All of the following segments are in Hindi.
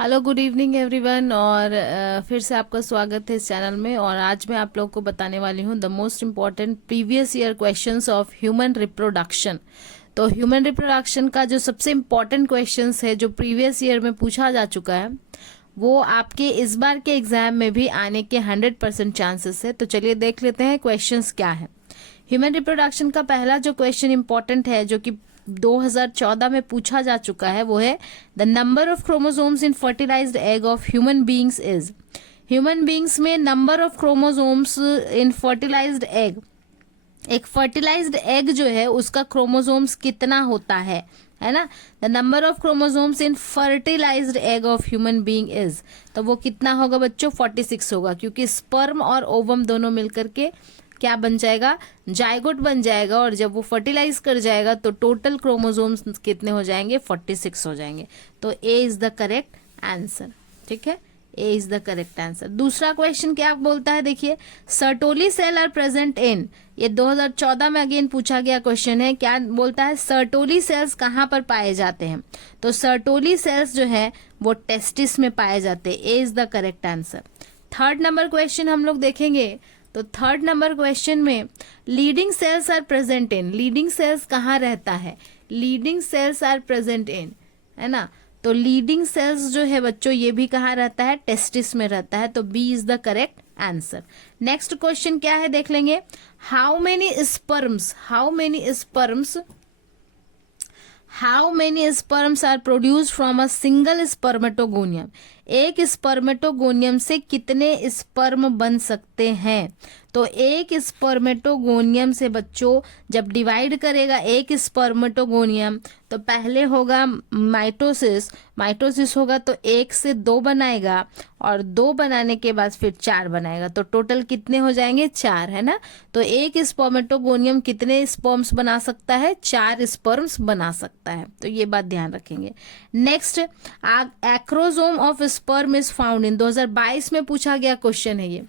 Hello good evening everyone. और फिर से आपका स्वागत है इस चैनल में। और आज मैं आप लोग को बताने वाली हूँ the most important previous year questions of human reproduction. तो ह्यूमन रिप्रोडक्शन का जो सबसे इम्पॉर्टेंट क्वेश्चंस है जो प्रीवियस ईयर में पूछा जा चुका है वो आपके इस बार के एग्जाम में भी आने के 100% चांसेस है। तो चलिए देख लेते हैं क्वेश्चंस क्या है। ह्यूमन रिप्रोडक्शन का पहला जो क्वेश्चन इंपॉर्टेंट है जो कि 2014 में पूछा जा चुका है वो है the number of chromosomes in fertilised egg of human beings is. Human beings में number of chromosomes in fertilised egg, एक फर्टिलाइज्ड एग जो है उसका क्रोमोसोम्स कितना होता है ना। The number of chromosomes in fertilised egg of human being is, तो वो कितना होगा बच्चों? 46 होगा, क्योंकि स्पर्म और ओवम दोनों मिलकर के क्या बन जाएगा? जायगोट बन जाएगा। और जब वो फर्टिलाइज कर जाएगा तो टोटल क्रोमोसोम्स कितने हो जाएंगे? 46 हो जाएंगे। तो A is the correct answer. ठीक है, A is the correct answer. दूसरा क्वेश्चन क्या बोलता है, देखिए Sertoli cell are present in, ये 2014 में अगेन पूछा गया क्वेश्चन है। क्या बोलता है? सर्टोली सेल्स कहाँ पर पाए जाते हैं? तो सर्टोली सेल्स जो है वो टेस्टिस में पाए जाते हैं। A is the correct answer. Third number question हम लोग देखेंगे। तो थर्ड नंबर क्वेश्चन में Leydig cells are present in, Leydig cells कहाँ रहता है? Leydig cells are present in, है ना। तो लीडिंग सेल्स जो है बच्चों ये भी कहाँ रहता है? टेस्टिस में रहता है। तो B is the correct answer. Next question क्या है देख लेंगे। How many sperms, how many sperms are produced from a single spermatogonium, एक स्पर्मेटोगोनियम से कितने स्पर्म बन सकते हैं? तो एक स्पर्मेटोगोनियम से बच्चों जब डिवाइड करेगा एक स्पर्मेटोगोनियम तो पहले होगा माइटोसिस, माइटोसिस होगा तो 1 से 2 बनाएगा और 2 बनाने के बाद फिर 4 बनाएगा। तो टोटल कितने हो जाएंगे? 4, है ना। तो एक स्पर्मेटोगोनियम कितने स्पर्म्स बना सकता है? 4 स्पर्म्स बना सकता है। तो ये बात ध्यान रखेंगे। Next, acrosome of sperm is found in, 2022 में पूछा गया क्वेश्चन है ये।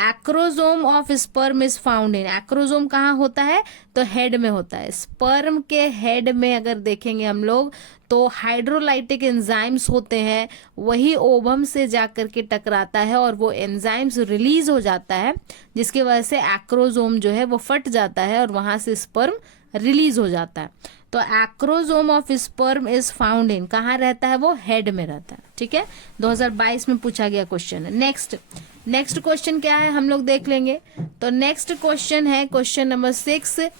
Acrosome of sperm is found in, acrosome कहाँ होता है? तो हेड में होता है। स्पर्म के हेड में अगर देखेंगे हम लोग तो हाइड्रोलाइटिक एंजाइम्स होते हैं, वही ओवम से जाकर के टकराता है और वो एंजाइम्स रिलीज हो जाता है जिसकी वजह से एक्रोजोम जो है वो फट जाता है और वहां से स्पर्म रिलीज हो जाता है। तो acrosome of sperm is found in, कहाँ रहता है? वो हेड में रहता है। ठीक है, 2022 में पूछा गया क्वेश्चन है। नेक्स्ट क्वेश्चन क्या है हम लोग देख लेंगे। तो नेक्स्ट क्वेश्चन है क्वेश्चन नंबर 6।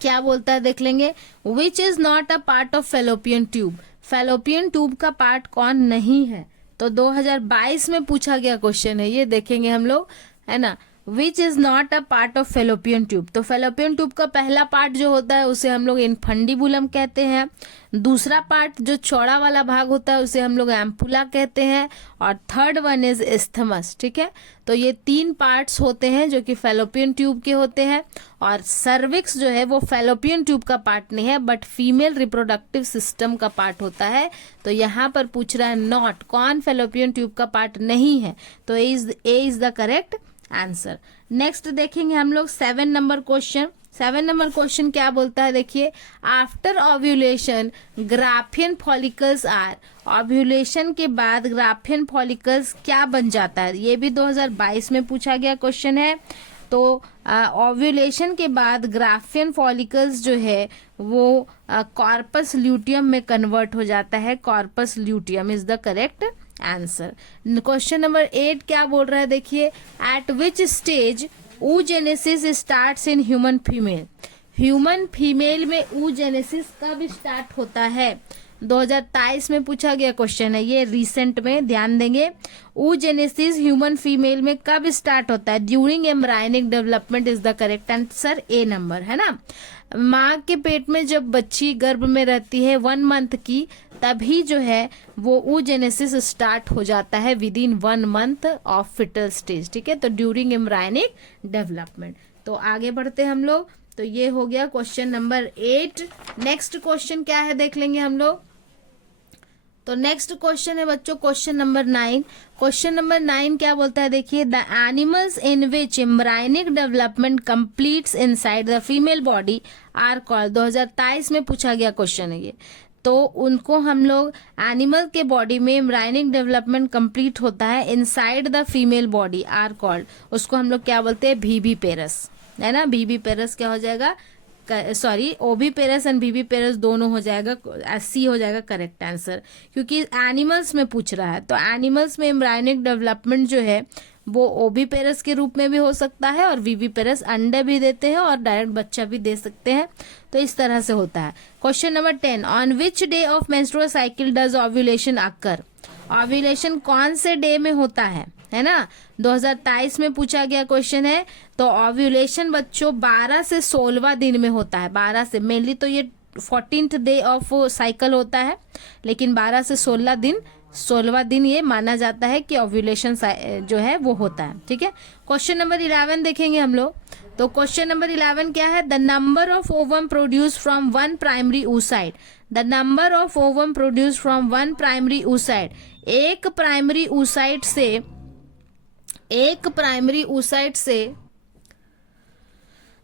क्या बोलता है देख लेंगे। Which is not a part of fallopian tube, fallopian tube का पार्ट कौन नहीं है? तो 2022 में पूछा गया क्वेश्चन है ये, देखेंगे हम लोग, है ना। Which is not a part of fallopian tube, तो फेलोपियन ट्यूब का पहला पार्ट जो होता है उसे हम लोग इनफंडिबुलम कहते हैं। दूसरा पार्ट जो चौड़ा वाला भाग होता है उसे हम लोग एम्पुला कहते हैं। और थर्ड वन इज इस्थमस। ठीक है, तो ये 3 पार्ट्स होते हैं जो कि फेलोपियन ट्यूब के होते हैं। और सर्विक्स जो है वो फेलोपियन ट्यूब का पार्ट नहीं है बट फीमेल रिप्रोडक्टिव सिस्टम का पार्ट होता है। तो यहाँ पर पूछ रहा है नॉट, कौन फेलोपियन ट्यूब का पार्ट नहीं है? तो A is the correct answer. Next देखेंगे हम लोग 7 नंबर क्वेश्चन। 7 नंबर क्वेश्चन क्या बोलता है देखिए। After ovulation Graafian follicles are, ovulation के बाद ग्राफियन फॉलिकल्स क्या बन जाता है? ये भी 2022 में पूछा गया क्वेश्चन है। तो ओव्यूलेशन के बाद ग्राफियन फॉलिकल्स जो है वो कॉर्पस ल्यूटियम में कन्वर्ट हो जाता है। Corpus luteum is the correct answer. Question number 8 क्या बोल रहा है देखिए। Eight which stage oogenesis starts in human female, human female में oogenesis कब स्टार्ट होता है? 2023 में पूछा गया क्वेश्चन है ये, रिसेंट में, ध्यान देंगे। oogenesis ह्यूमन फीमेल में कब स्टार्ट होता है? During embryonic development is the correct answer, A number, है ना। माँ के पेट में जब बच्ची गर्भ में रहती है 1 मंथ की, तभी जो है वो oogenesis स्टार्ट हो जाता है within 1 month of fetal stage. ठीक है, तो ड्यूरिंग एम्ब्रायनिक डेवलपमेंट। तो आगे बढ़ते हैं हम लोग। तो ये हो गया क्वेश्चन नंबर 8। नेक्स्ट क्वेश्चन क्या है देख लेंगे हम लोग। तो नेक्स्ट क्वेश्चन है बच्चों क्वेश्चन नंबर 9। क्वेश्चन नंबर 9 क्या बोलता है देखिए। The animals in which embryonic development completes inside the female body are called, 2023 में पूछा गया क्वेश्चन है ये। तो उनको हम लोग एनिमल के बॉडी में एम्ब्रायनिक डेवलपमेंट कंप्लीट होता है inside the female body are called, उसको हम लोग क्या बोलते हैं, वीवी पेरस, है ना। वीवी पेरस क्या हो जाएगा, सॉरी ओवी पेरस एंड वीवी पेरस दोनों हो जाएगा, सी हो जाएगा करेक्ट आंसर, क्योंकि एनिमल्स में पूछ रहा है। तो एनिमल्स में एम्ब्रायनिक डेवलपमेंट जो है वो ओवी पेरस के रूप में भी हो सकता है, और वीवी पेरस अंडे भी देते हैं और डायरेक्ट बच्चा भी दे सकते हैं, तो इस तरह से होता है। Question number 10, on which day of menstrual cycle does ovulation occur, ovulation कौन से डे में होता है ना। 2023 में पूछा गया क्वेश्चन है। तो ओव्यूलेशन बच्चों 12 से 16वां दिन में होता है, 12 से, मेनली तो ये 14th डे ऑफ साइकिल होता है, लेकिन 12 से 16वां दिन ये माना जाता है कि ओव्यूलेशन जो है वो होता है, ठीक है। क्वेश्चन नंबर 11 देखेंगे हम लोग। तो क्वेश्चन नंबर 11 क्या है, the number of ovum produce from one primary oocyte, the number of ovum produce from one primary oocyte, एक प्राइमरी oocyte से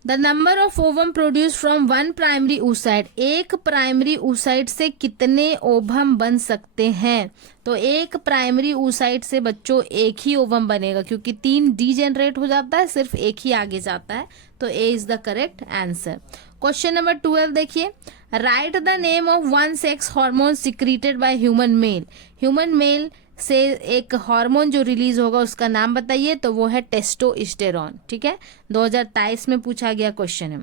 the number of ovum produce from one primary oocyte, एक प्राइमरी oocyte से कितने ओवम बन सकते हैं। तो एक प्राइमरी oocyte से बच्चों एक ही ओवम बनेगा, क्योंकि 3 डीजेनरेट हो जाता है, सिर्फ एक ही आगे जाता है, तो A is the correct answer. Question number 12 देखिए, write the name of one sex hormone secreted by human male, human male से एक हार्मोन जो रिलीज होगा उसका नाम बताइए। तो वो है टेस्टोस्टेरॉन, ठीक है, 2023 में पूछा गया क्वेश्चन है।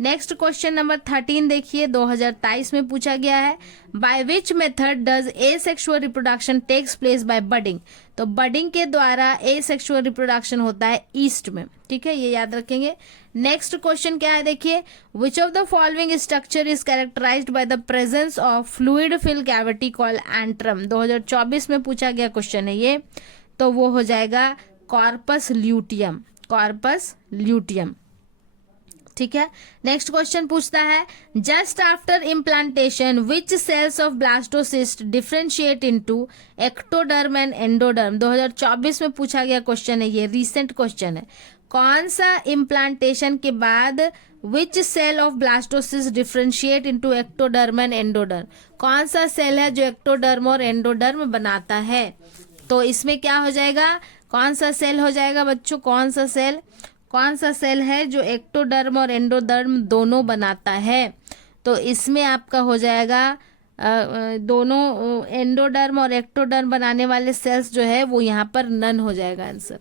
नेक्स्ट क्वेश्चन नंबर 13 देखिए, 2023 में पूछा गया है, by which method does asexual reproduction takes place by budding, तो बडिंग के द्वारा एसेक्सुअल रिप्रोडक्शन होता है ईस्ट में, ठीक है, ये याद रखेंगे। नेक्स्ट क्वेश्चन क्या है देखिए, which of the following structure is characterised by the presence of fluid fill cavity called antrum, 2024 में पूछा गया क्वेश्चन है ये, तो वो हो जाएगा कॉर्पस ल्यूटियम, कॉर्पस ल्यूटियम, ठीक है। नेक्स्ट क्वेश्चन पूछता है, just after implantation which cells of blastocyst differentiate into ectoderm and endoderm, 2024 में पूछा गया क्वेश्चन है, ये रीसेंट क्वेश्चन है। कौन सा इम्प्लांटेशन के बाद which cell of blastocyst differentiate into ectoderm and endoderm, कौन सा सेल है जो एक्टोडर्म और एंडोडर्म बनाता है। तो इसमें क्या हो जाएगा, कौन सा सेल हो जाएगा बच्चों, कौन सा सेल है जो एक्टोडर्म और एंडोडर्म दोनों बनाता है। तो इसमें आपका हो जाएगा दोनों एंडोडर्म और एक्टोडर्म बनाने वाले सेल्स जो है वो यहाँ पर नन हो जाएगा आंसर।